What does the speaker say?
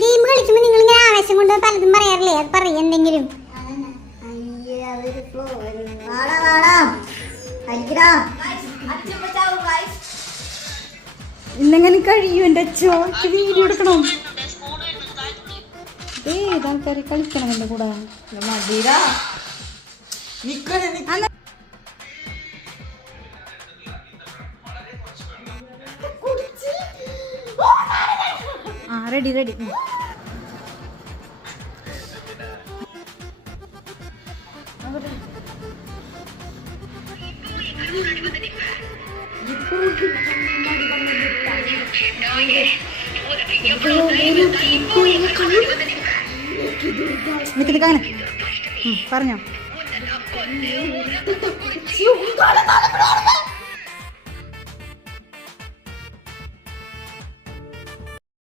Game കളിക്കുമ്പോ നിങ്ങൾ ഇങ്ങനെ ആവേശം കൊണ്ട് പലതും പറയാറില്ലേ? അത് പറയ എന്തെങ്കിലും. ഇന്നെങ്ങനെ കഴിയും എൻ്റെ അച്ഛോ? വീഡിയോ എടുക്കണം. ഏതാൾക്കാരെ കളിക്കണം എൻ്റെ കൂടെ? Ready ready. പറഞ്ഞോ.